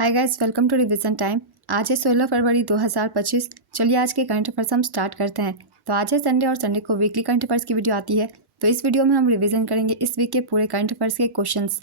Hi guys, welcome to revision time. आज है 16 फरवरी 2025। चलिए आज के करंट अफेयर्स हम स्टार्ट करते हैं। तो आज है संडे और संडे को वीकली करंट अफेयर्स की वीडियो आती है। तो इस वीडियो में हम रिवीजन करेंगे इस वीक के पूरे करंट अफेयर्स के क्वेश्चंस।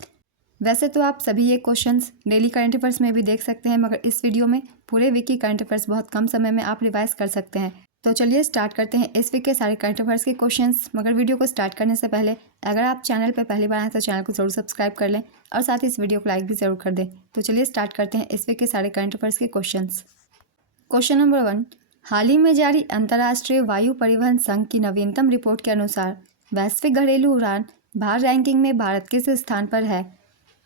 वैसे तो आप सभी ये क्वेश्चंस डेली करंट अफेयर्स में भी देख सकते हैं, मगर इस वीडियो में पूरे वीक की करंट अफेयर्स बहुत कम समय में आप रिवाइज कर सकते हैं। तो चलिए स्टार्ट करते हैं इस वीक के सारे करंट अफेयर्स के क्वेश्चंस। मगर वीडियो को स्टार्ट करने से पहले अगर आप चैनल पर पहली बार आए तो चैनल को जरूर सब्सक्राइब कर लें और साथ ही इस वीडियो को लाइक भी जरूर कर दें। तो चलिए स्टार्ट करते हैं इस वीक के सारे करंट अफेयर्स के क्वेश्चंस। क्वेश्चन नंबर 1, हाल ही में जारी अंतर्राष्ट्रीय वायु परिवहन संघ की नवीनतम रिपोर्ट के अनुसार वैश्विक घरेलू उड़ान भार रैंकिंग में भारत किस स्थान पर है?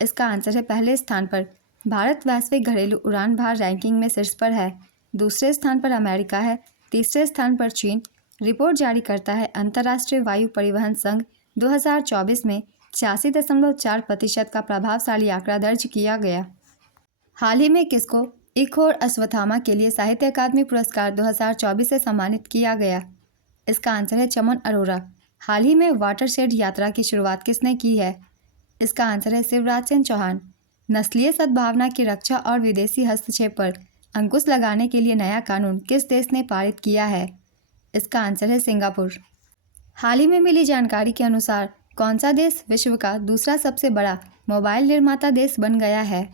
इसका आंसर है पहले स्थान पर। भारत वैश्विक घरेलू उड़ान भार रैंकिंग में शीर्ष पर है। दूसरे स्थान पर अमेरिका है। तीसरे स्थान पर चीन। रिपोर्ट जारी करता है अंतर्राष्ट्रीय वायु परिवहन संघ 2024 में 86.4% का प्रभावशाली आंकड़ा दर्ज किया गया। हाल ही में किसको एक और अश्वत्थामा के लिए साहित्य अकादमी पुरस्कार 2024 से सम्मानित किया गया? इसका आंसर है चमन अरोरा। हाल ही में वाटरशेड यात्रा की शुरुआत किसने की है? इसका आंसर है शिवराज सिंह चौहान। नस्लीय सद्भावना की रक्षा और विदेशी हस्तक्षेप पर अंकुश लगाने के लिए नया कानून किस देश ने पारित किया है? इसका आंसर है सिंगापुर। हाल ही में मिली जानकारी के अनुसार कौन सा देश विश्व का दूसरा सबसे बड़ा मोबाइल निर्माता देश बन गया है?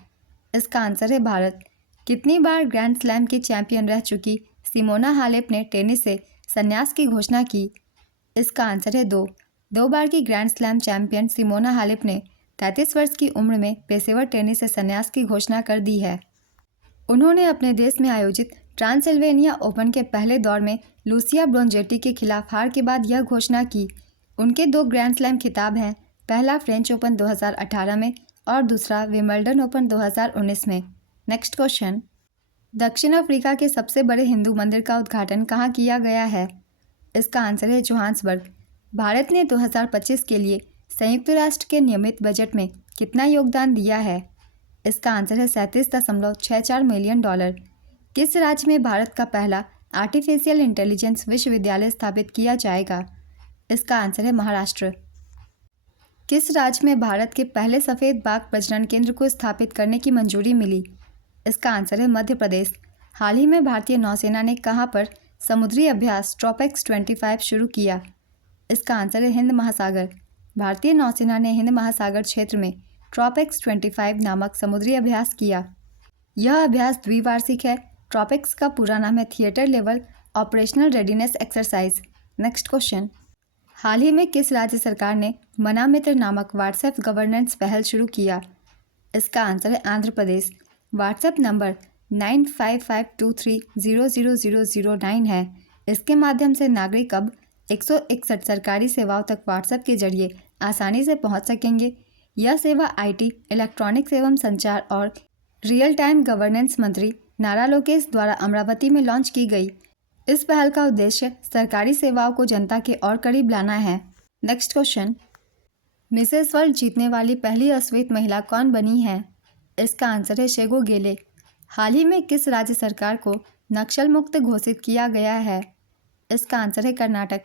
इसका आंसर है भारत। कितनी बार ग्रैंड स्लैम की चैंपियन रह चुकी सिमोना हालेप ने टेनिस से संन्यास की घोषणा की? इसका आंसर है 2 बार की grand slam champion Simona Halep ने 33 वर्ष की उम्र में पेशेवर टेनिस से संन्यास की घोषणा कर दी है। उन्होंने अपने देश में आयोजित ट्रांसिल्वेनिया ओपन के पहले दौर में लूसिया ब्रोंजेटी के खिलाफ हार के बाद यह घोषणा की। उनके 2 ग्रैंड स्लैम खिताब हैं, पहला फ्रेंच ओपन 2018 में और दूसरा विंबलडन ओपन 2019 में। नेक्स्ट क्वेश्चन, दक्षिण अफ्रीका के सबसे बड़े हिंदू मंदिर का उद्घाटन कहाँ किया गया है? इसका आंसर है जोहान्सबर्ग। भारत ने 2025 के लिए संयुक्त राष्ट्र के नियमित बजट में कितना योगदान दिया है? इसका आंसर है $37.64 मिलियन। किस राज्य में भारत का पहला आर्टिफिशियल इंटेलिजेंस विश्वविद्यालय स्थापित किया जाएगा? इसका आंसर है महाराष्ट्र। किस राज्य में भारत के पहले सफ़ेद बाघ प्रजनन केंद्र को स्थापित करने की मंजूरी मिली? इसका आंसर है मध्य प्रदेश। हाल ही में भारतीय नौसेना ने कहां पर समुद्री अभ्यास ट्रॉपेक्स 25 शुरू किया? इसका आंसर है हिंद महासागर। भारतीय नौसेना ने हिंद महासागर क्षेत्र में ट्रॉपेक्स 25 नामक समुद्री अभ्यास किया। यह अभ्यास द्विवार्षिक है। ट्रॉपेक्स का पूरा नाम है theatre level operational readiness exercise. Next question, हाल ही में किस राज्य सरकार ने मना मित्र नामक व्हाट्सएप गवर्नेंस पहल शुरू किया? इसका आंसर है आंध्र प्रदेश। व्हाट्सएप नंबर 9552300009 है। इसके माध्यम से नागरिक अब 161 सरकारी सेवाओं तक व्हाट्सएप के जरिए आसानी से पहुंच सकेंगे। यह सेवा आईटी, इलेक्ट्रॉनिक्स एवं संचार और रियल टाइम गवर्नेंस मंत्री नारा लोकेश द्वारा अमरावती में लॉन्च की गई। इस पहल का उद्देश्य सरकारी सेवाओं को जनता के और करीब लाना है। नेक्स्ट क्वेश्चन, मिसेस वर्ल्ड जीतने वाली पहली अश्वेत महिला कौन बनी है? इसका आंसर है शेगो गेले। हाल ही में किस राज्य सरकार को नक्सल मुक्त घोषित किया गया है? इसका आंसर है कर्नाटक।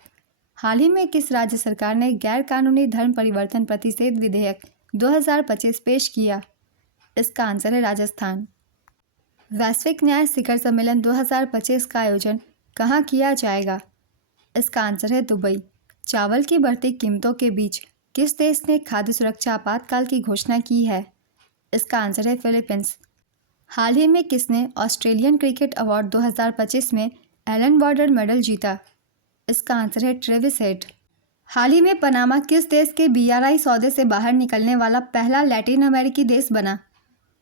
हाल ही में किस राज्य सरकार ने गैर कानूनी धर्म परिवर्तन प्रतिषेध विधेयक 2025 पेश किया? इसका आंसर है राजस्थान। वैश्विक न्याय शिखर सम्मेलन 2025 का आयोजन कहाँ किया जाएगा? इसका आंसर है दुबई। चावल की बढ़ती कीमतों के बीच किस देश ने खाद्य सुरक्षा आपातकाल की घोषणा की है? इसका आंसर है फिलीपींस। हाल ही में किसने ऑस्ट्रेलियन क्रिकेट अवार्ड 2025 में एलन बॉर्डर मेडल जीता? इसका आंसर है ट्रेविस हेड। हाल ही में पनामा किस देश के बीआरआई सौदे से बाहर निकलने वाला पहला लैटिन अमेरिकी देश बना?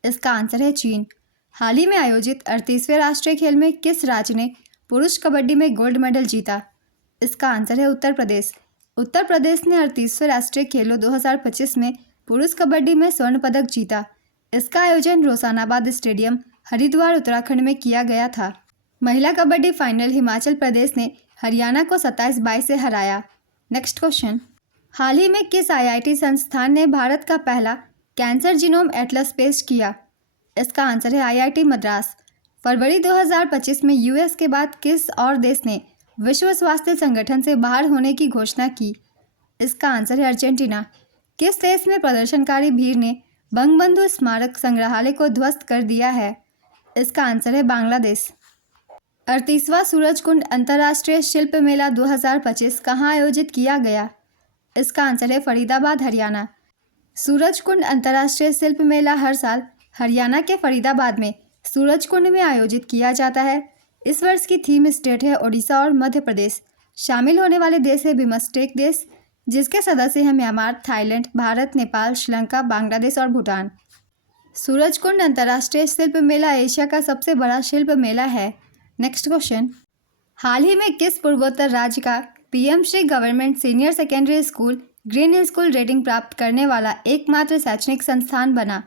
इसका आंसर है चीन। हाल ही में आयोजित 38वें राष्ट्रीय खेल में किस राज्य ने पुरुष कबड्डी में गोल्ड मेडल जीता? इसका आंसर है उत्तर प्रदेश। उत्तर प्रदेश ने 38वें राष्ट्रीय खेलों 2025 में पुरुष कबड्डी में स्वर्ण पदक जीता। इसका आयोजन रोसानाबाद स्टेडियम, हरिद्वार, उत्तराखंड में किया गया था। महिला कबड्डी फाइनल हिमाचल प्रदेश ने हरियाणा को 27-22 से हराया। नेक्स्ट क्वेश्चन, हाल ही में किस आईआईटी संस्थान ने भारत का पहला कैंसर जीनोम एटलस पेश किया? इसका आंसर है आईआईटी मद्रास। फरवरी 2025 में यूएस के बाद किस और देश ने विश्व स्वास्थ्य संगठन से बाहर होने की घोषणा की? इसका आंसर है अर्जेंटीना। किस देश में प्रदर्शनकारी भीड़ ने बंगबंधु स्मारक संग्रहालय को ध्वस्त कर दिया है? इसका आंसर है बांग्लादेश। 38वां सूरजकुंड अंतर्राष्ट्रीय शिल्प मेला 2025 कहाँ आयोजित किया गया? इसका आंसर है फरीदाबाद, हरियाणा। सूरजकुंड अंतर्राष्ट्रीय शिल्प मेला हर साल हरियाणा के फरीदाबाद में सूरजकुंड में आयोजित किया जाता है। इस वर्ष की थीम स्टेट है ओडिशा और मध्य प्रदेश। शामिल होने वाले देश है बिमस्टेक देश, जिसके सदस्य हैं म्यांमार, थाईलैंड, भारत, नेपाल, श्रीलंका, बांग्लादेश और भूटान। सूरजकुंड अंतर्राष्ट्रीय शिल्प मेला एशिया का सबसे बड़ा शिल्प मेला है। नेक्स्ट क्वेश्चन, हाल ही में किस पूर्वोत्तर राज्य का PM Shri government senior secondary school green school rating प्राप्त करने वाला एकमात्र शैक्षणिक संस्थान बना?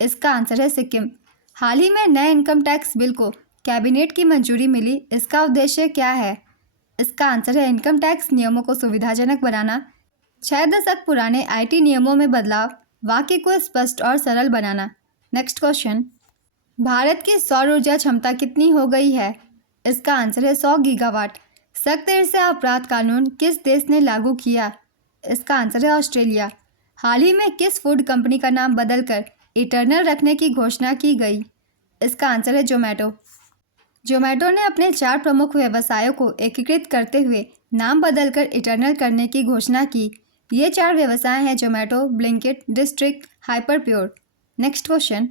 इसका आंसर है सिक्किम। हाल ही में नए इनकम टैक्स बिल को कैबिनेट की मंजूरी मिली। इसका उद्देश्य क्या है? इसका आंसर है इनकम टैक्स नियमों को सुविधाजनक बनाना, 6 दशक पुराने आईटी नियमों में बदलाव, वाक्य को स्पष्ट और सरल बनाना। नेक्स्ट क्वेश्चन, भारत की सौर ऊर्जा क्षमता कितनी हो गई है? इसका आंसर है 100 गीगावाट। सख्त ईर्ष्या अपराध कानून किस देश ने लागू किया? इसका आंसर है ऑस्ट्रेलिया। हाल ही में किस फूड कंपनी का नाम बदलकर इटर्नल रखने की घोषणा की गई? इसका आंसर है जोमेटो। जोमेटो ने अपने 4 प्रमुख व्यवसायों को एकीकृत करते हुए नाम बदलकर इटर्नल करने की घोषणा की। ये 4 व्यवसाय हैं Zomato, Blinkit, District, Hyperpure. Next question,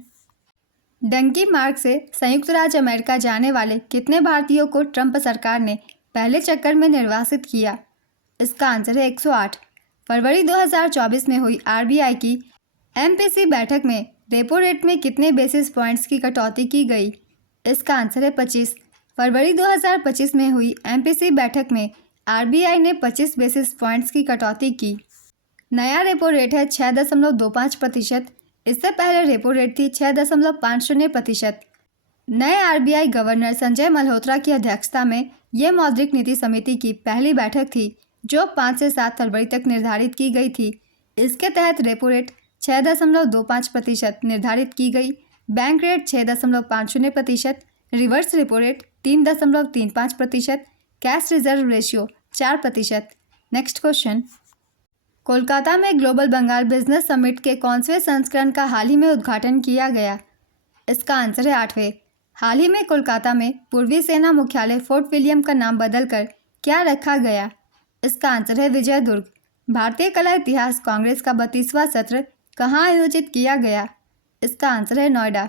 Dunki मार्ग से संयुक्त राज्य अमेरिका जाने वाले कितने भारतीयों को ट्रंप सरकार ने पहले चक्कर में निर्वासित किया? इसका आंसर है 108। फरवरी 2024 में हुई आरबीआई की एमपीसी बैठक में रेपो रेट में कितने बेसिस पॉइंट्स की कटौती की गई? इसका आंसर है 25। फरवरी 2025 में हुई एमपीसी बैठक में आरबीआई ने 25 बेसिस पॉइंट्स की कटौती की। नया रेपो रेट है 6.25%। इससे पहले रेपो रेट थी 6.50%। नए आरबीआई गवर्नर संजय मल्होत्रा की अध्यक्षता में यह मौद्रिक नीति समिति की पहली बैठक थी, जो 5 से 7 फरवरी तक निर्धारित की गई थी। इसके तहत रेपो रेट 6.25% निर्धारित की गई, bank rate 6.50%, reverse repo rate 3.35%, cash reserve ratio 4%। Next question, Kolkata में ग्लोबल बंगाल बिजनेस समिट के कौनसे संस्करण का हाल ही में उद्घाटन किया गया? इसका आंसर है 8वें। हाल ही में कोलकाता में पूर्वी सेना मुख्यालय फोर्ट विलियम का नाम बदलकर क्या रखा गया? इसका आंसर है विजय दुर्ग। भारतीय कला इतिहास कांग्रेस का 32वां सत्र कहाँ आयोजित किया गया? इसका आंसर है नोएडा।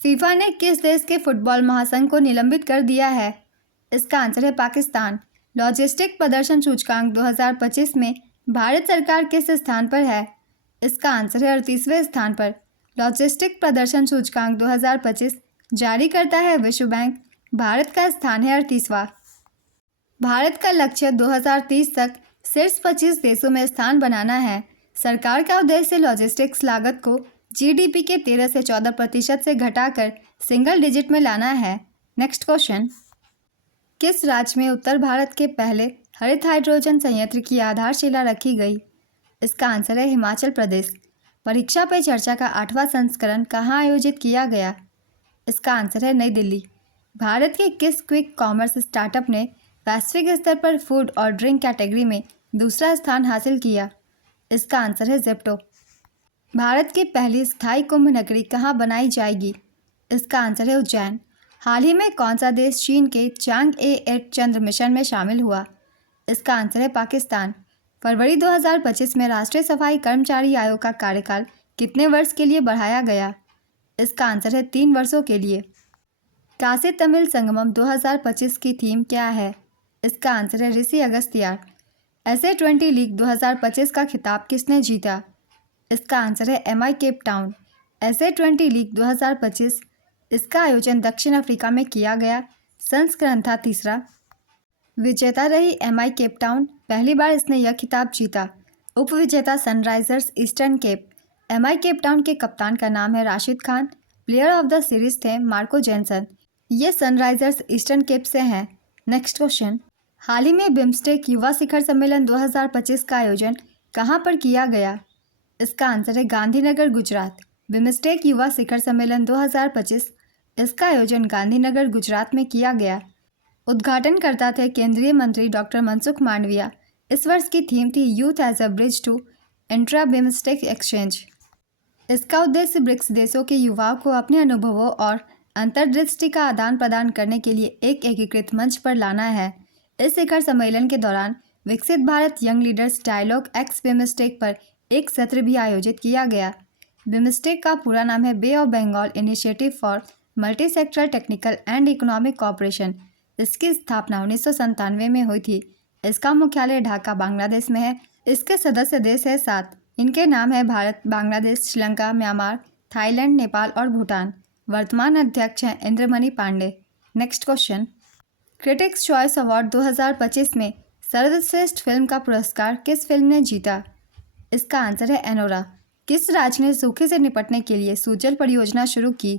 फीफा ने किस देश के फुटबॉल महासंघ को निलंबित कर दिया है? इसका आंसर है पाकिस्तान। लॉजिस्टिक प्रदर्शन सूचकांक 2025 में भारत सरकार किस स्थान पर है? इसका आंसर है 38वें स्थान पर। लॉजिस्टिक प्रदर्शन सूचकांक 2025 जारी करता है विश्व बैंक। भारत का स्थान है 38वां। भारत का लक्ष्य 2030 तक शीर्ष 25 देशों में स्थान बनाना है। सरकार का उद्देश्य लॉजिस्टिक्स लागत को जीडीपी के 13 से 14% से घटाकर सिंगल डिजिट में लाना है। नेक्स्ट क्वेश्चन, किस राज्य में उत्तर भारत के पहले हरित हाइड्रोजन संयंत्र की आधारशिला रखी गई? इसका आंसर है हिमाचल प्रदेश। परीक्षा पे चर्चा का 8वां संस्करण कहाँ आयोजित किया गया? इसका आंसर है नई दिल्ली। भारत के किस क्विक कॉमर्स स्टार्टअप ने वैश्विक स्तर पर फूड और ड्रिंक कैटेगरी में दूसरा स्थान हासिल किया? इसका आंसर है जेप्टो। भारत की पहली स्थायी कुंभ नगरी कहाँ बनाई जाएगी? इसका आंसर है उज्जैन। हाल ही में कौन सा देश चीन के चांग-ए-8 चंद्र मिशन में शामिल हुआ? इसका आंसर है पाकिस्तान। फरवरी 2025 में राष्ट्रीय सफाई कर्मचारी आयोग का कार्यकाल कितने वर्ष के लिए बढ़ाया गया? इसका आंसर है 3 वर्षों के लिए। काशी तमिल संगमम 2025 की थीम क्या है? इसका आंसर है ऋषि अगस्त्यार। SA20 लीग 2025 का खिताब किसने जीता? इसका आंसर है MI Cape Town. SA20 league 2025 इसका आयोजन दक्षिण अफ्रीका में किया गया। संस्करण था 3रा। विजेता रही MI केप टाउन। पहली बार इसने यह खिताब जीता। उपविजेता Sunrisers Eastern Cape. MI Cape Town के कप्तान का नाम है Rashid Khan. Player of the series थे मार्को जेनसन। ये सनराइजर्स ईस्टर्न केप से हैं। नेक्स्ट क्वेश्चन, हाल ही में बिम्स्टेक युवा शिखर सम्मेलन 2025 का आयोजन कहाँ पर किया गया? इसका आंसर है गांधीनगर, गुजरात। बिम्स्टेक युवा शिखर सम्मेलन 2025 इसका आयोजन गांधीनगर, गुजरात में किया गया। उद्घाटनकर्ता थे केंद्रीय मंत्री डॉक्टर मनसुख मांडविया। इस वर्ष की थीम थी youth as a bridge to intra BIMSTEC exchange. इसका उद्देश्य ब्रिक्स देशों के युवाओं को अपने अनुभवों और अंतर्दृष्टि का आदान प्रदान करने के लिए एक एकीकृत मंच पर लाना है। इस शिखर सम्मेलन के दौरान Viksit Bharat young leaders dialogue X BIMSTEC पर एक सत्र भी आयोजित किया गया। बिम्स्टेक का पूरा नाम है Bay of Bengal initiative for multi sectoral technical and economic cooperation. इसकी स्थापना 1997 में हुई थी। इसका मुख्यालय ढाका बांग्लादेश में है। इसके सदस्य देश है 7। इनके नाम है भारत, बांग्लादेश, श्रीलंका, म्यांमार, थाईलैंड, नेपाल और भूटान। वर्तमान अध्यक्ष हैं Indramani Pandey. Next question, critics choice award 2025 में सर्वश्रेष्ठ फिल्म का पुरस्कार किस फिल्म ने जीता? इसका आंसर है एनोरा। किस राज्य ने सूखे से निपटने के लिए सुजल परियोजना शुरू की?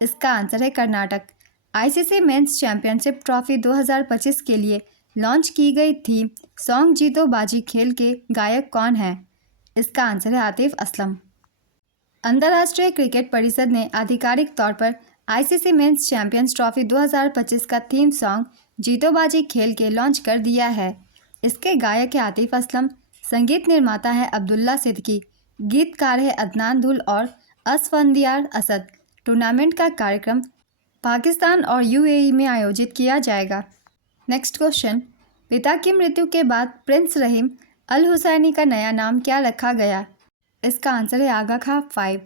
इसका आंसर है Karnataka. ICC men's championship trophy 2025 के लिए लॉन्च की गई थीम सॉन्ग जीतो बाजी खेल के गायक कौन है? इसका आंसर है आतिफ असलम। अंतर्राष्ट्रीय क्रिकेट परिषद ने आधिकारिक तौर पर आईसीसी मेंस चैंपियंस ट्रॉफी 2025 का थीम सॉन्ग जीतो बाजी खेल के लॉन्च कर दिया है। इसके गायक है आतिफ असलम, संगीत निर्माता है अब्दुल्ला सिद्दीकी, गीतकार है अदनान धुल और असफंदियार असद। टूर्नामेंट का कार्यक्रम पाकिस्तान और यूएई में आयोजित किया जाएगा। नेक्स्ट क्वेश्चन, पिता की मृत्यु के बाद प्रिंस रहीम अल हुसैनी का नया नाम क्या रखा गया? इसका आंसर है आगा खां 5।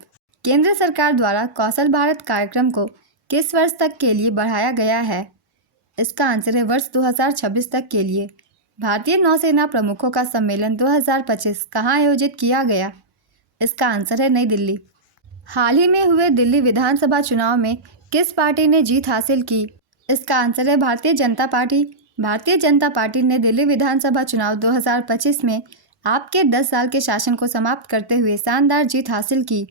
केंद्र सरकार द्वारा कौशल भारत कार्यक्रम को किस वर्ष तक के लिए बढ़ाया गया है? इसका आंसर है वर्ष 2026 तक के लिए। भारतीय नौसेना प्रमुखों का सम्मेलन 2025 कहाँ आयोजित किया गया? इसका आंसर है नई दिल्ली। हाल ही में हुए दिल्ली विधानसभा चुनाव में किस पार्टी ने जीत हासिल की? इसका आंसर है भारतीय जनता पार्टी। भारतीय जनता पार्टी ने दिल्ली विधानसभा चुनाव 2025 में आपके 10 साल के शासन को समाप्त करते हुए शानदार जीत हासिल की।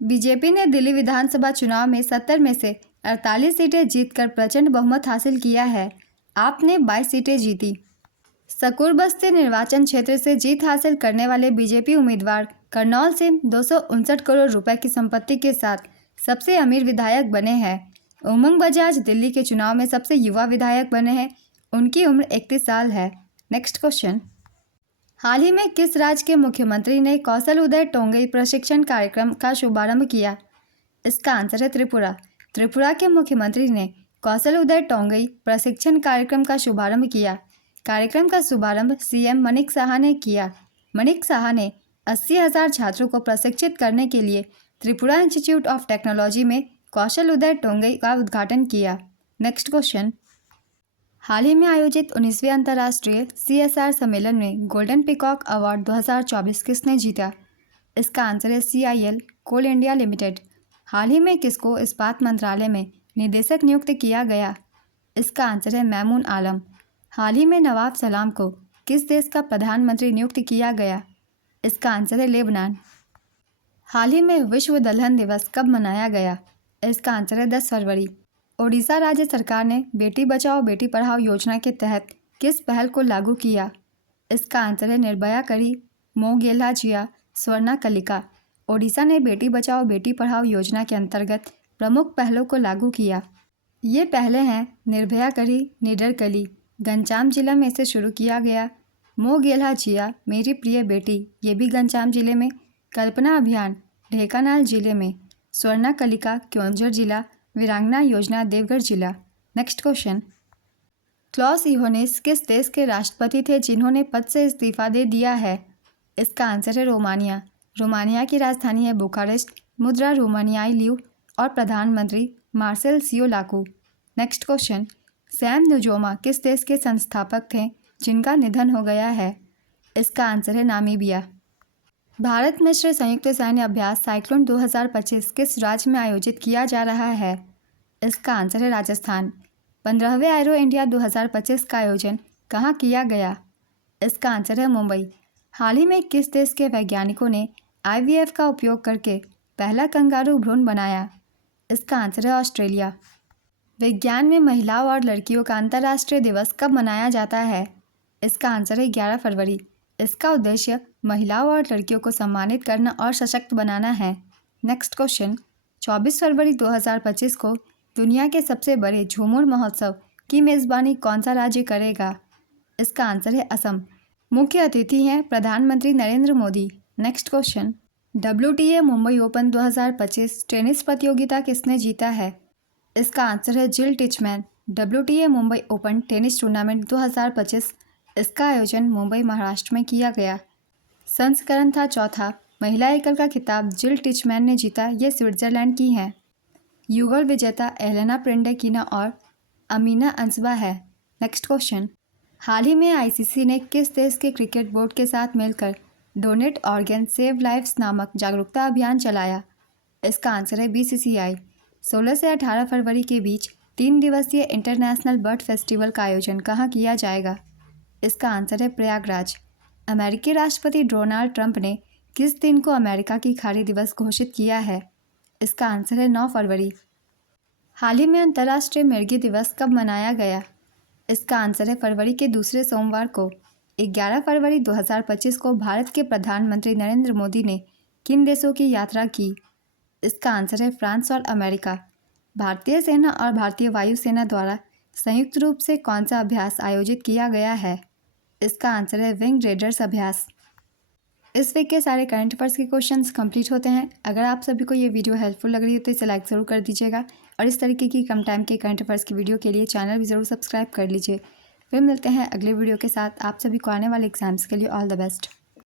बीजेपी ने दिल्ली विधानसभा चुनाव में 70 में से 48 सीटें जीतकर प्रचंड बहुमत हासिल किया है। आपने 22 सीटें जीती। सकूर बस्ती निर्वाचन क्षेत्र से जीत हासिल करने वाले बीजेपी उम्मीदवार करनौल सिंह 259 करोड़ रुपए की संपत्ति के साथ सबसे अमीर विधायक बने हैं। उमंग बजाज दिल्ली के चुनाव में सबसे युवा विधायक बने हैं। उनकी उम्र 31 साल है। नेक्स्ट क्वेश्चन, हाल ही में किस राज्य के मुख्यमंत्री ने कौशल उदय टोंगई प्रशिक्षण कार्यक्रम का शुभारंभ किया? इसका आंसर है त्रिपुरा। त्रिपुरा के मुख्यमंत्री ने कौशल उदय टोंगई प्रशिक्षण कार्यक्रम का शुभारंभ किया। कार्यक्रम का शुभारंभ सीएम मनिक साहा ने किया। मनिक साहा ने 80,000 छात्रों को प्रशिक्षित करने के लिए त्रिपुरा इंस्टीट्यूट ऑफ टेक्नोलॉजी में कौशल उदय टोंगई का उद्घाटन किया। नेक्स्ट क्वेश्चन, हाल ही में आयोजित 19वें अंतर्राष्ट्रीय CSR सम्मेलन में गोल्डन पीकॉक अवार्ड 2024 किसने जीता? इसका आंसर है CIL कोल इंडिया लिमिटेड। हाल ही में किसको इस्पात मंत्रालय में निदेशक नियुक्त किया गया? इसका आंसर है मैमून आलम। हाल ही में नवाब सलाम को किस देश का प्रधानमंत्री नियुक्त किया गया? इसका आंसर है लेबनान। हाल ही में विश्व दलहन दिवस कब मनाया गया? इसका आंसर है 10 फरवरी। ओडिशा राज्य सरकार ने बेटी बचाओ बेटी पढ़ाओ योजना के तहत किस पहल को लागू किया? इसका आंसर है निर्भया करी, मोगेला जिया, स्वर्णा कलिका। ओडिशा ने बेटी बचाओ बेटी पढ़ाओ योजना के अंतर्गत प्रमुख पहलों को लागू किया। ये पहले हैं निर्भया करी, निडर कली, घनश्याम जिला में इसे शुरू किया गया। मोगेला जिया मेरी प्रिय बेटी, ये भी घनश्याम जिले में। कल्पना अभियान ढेंकानाल जिले में। स्वर्णा कलिका क्योंझर जिला। वीरांगना योजना देवघर जिला। नेक्स्ट क्वेश्चन, क्लॉस यूहानिस किस देश के राष्ट्रपति थे जिन्होंने पद से इस्तीफा दे दिया है? इसका आंसर है रोमानिया। रोमानिया की राजधानी है बुखारेस्ट। मुद्रा रोमानियाई लीव और प्रधानमंत्री मार्सेल सियोलाकू। नेक्स्ट क्वेश्चन, सैम नुजोमा किस देश के संस्थापक थे जिनका निधन हो गया है? इसका आंसर है नामीबिया। भारत मिस्र संयुक्त सैन्य अभ्यास साइक्लोन 2025 किस राज्य में आयोजित किया जा रहा है? इसका आंसर है राजस्थान। 15वें एरो इंडिया 2025 का आयोजन कहाँ किया गया? इसका आंसर है मुंबई। हाल ही में किस देश के वैज्ञानिकों ने IVF का उपयोग करके पहला कंगारू भ्रूण बनाया? इसका आंसर है ऑस्ट्रेलिया। विज्ञान में महिलाओं और लड़कियों का अंतर्राष्ट्रीय दिवस कब मनाया जाता है? इसका आंसर है 11 फरवरी। इसका उद्देश्य महिलाओं और लड़कियों को सम्मानित करना और सशक्त बनाना है। नेक्स्ट क्वेश्चन, 24 फरवरी 2025 को दुनिया के सबसे बड़े झूमर महोत्सव की मेज़बानी कौन सा राज्य करेगा? इसका आंसर है असम। मुख्य अतिथि हैं प्रधानमंत्री Narendra Modi. Next question, WTA Mumbai open 2025 tennis प्रतियोगिता किसने जीता है? इसका आंसर है जिल टिचमैन। WTA Mumbai open tennis tournament 2025 इसका आयोजन मुंबई महाराष्ट्र में किया गया। संस्करण था चौथा। महिला एकल का खिताब जिल टिचमैन ने जीता। ये स्विट्जरलैंड की हैं। युगल विजेता एलेना प्रेंडेकिना और अमीना अंसबा है। नेक्स्ट क्वेश्चन, हाल ही में ICC ने किस देश के क्रिकेट बोर्ड के साथ मिलकर डोनेट ऑर्गन सेव लाइव्स नामक जागरूकता अभियान चलाया? इसका आंसर है BCCI। 16 से 18 फरवरी के बीच 3 दिवसीय इंटरनेशनल बर्ड फेस्टिवल का आयोजन कहाँ किया जाएगा? इसका आंसर है प्रयागराज। अमेरिकी राष्ट्रपति डोनाल्ड ट्रंप ने किस दिन को अमेरिका की खाड़ी दिवस घोषित किया है? इसका आंसर है 9 फरवरी। हाल ही में अंतर्राष्ट्रीय मिर्गी दिवस कब मनाया गया? इसका आंसर है फरवरी के दूसरे सोमवार को। 11 फरवरी 2025 को भारत के प्रधानमंत्री नरेंद्र मोदी ने किन देशों की यात्रा की? इसका आंसर है फ्रांस और अमेरिका। भारतीय सेना और भारतीय वायुसेना द्वारा संयुक्त रूप से कौन सा अभ्यास आयोजित किया गया है? इसका आंसर है विंग रेडर्स अभ्यास। इस वीक के सारे करंट अफेयर्स के क्वेश्चंस कंप्लीट होते हैं। अगर आप सभी को ये वीडियो हेल्पफुल लग रही है तो इसे लाइक ज़रूर कर दीजिएगा और इस तरीके की कम टाइम के करंट अफेयर्स की वीडियो के लिए चैनल भी ज़रूर सब्सक्राइब कर लीजिए। फिर मिलते हैं अगले वीडियो के साथ। आप सभी को आने वाले एग्जाम्स के लिए ऑल द बेस्ट।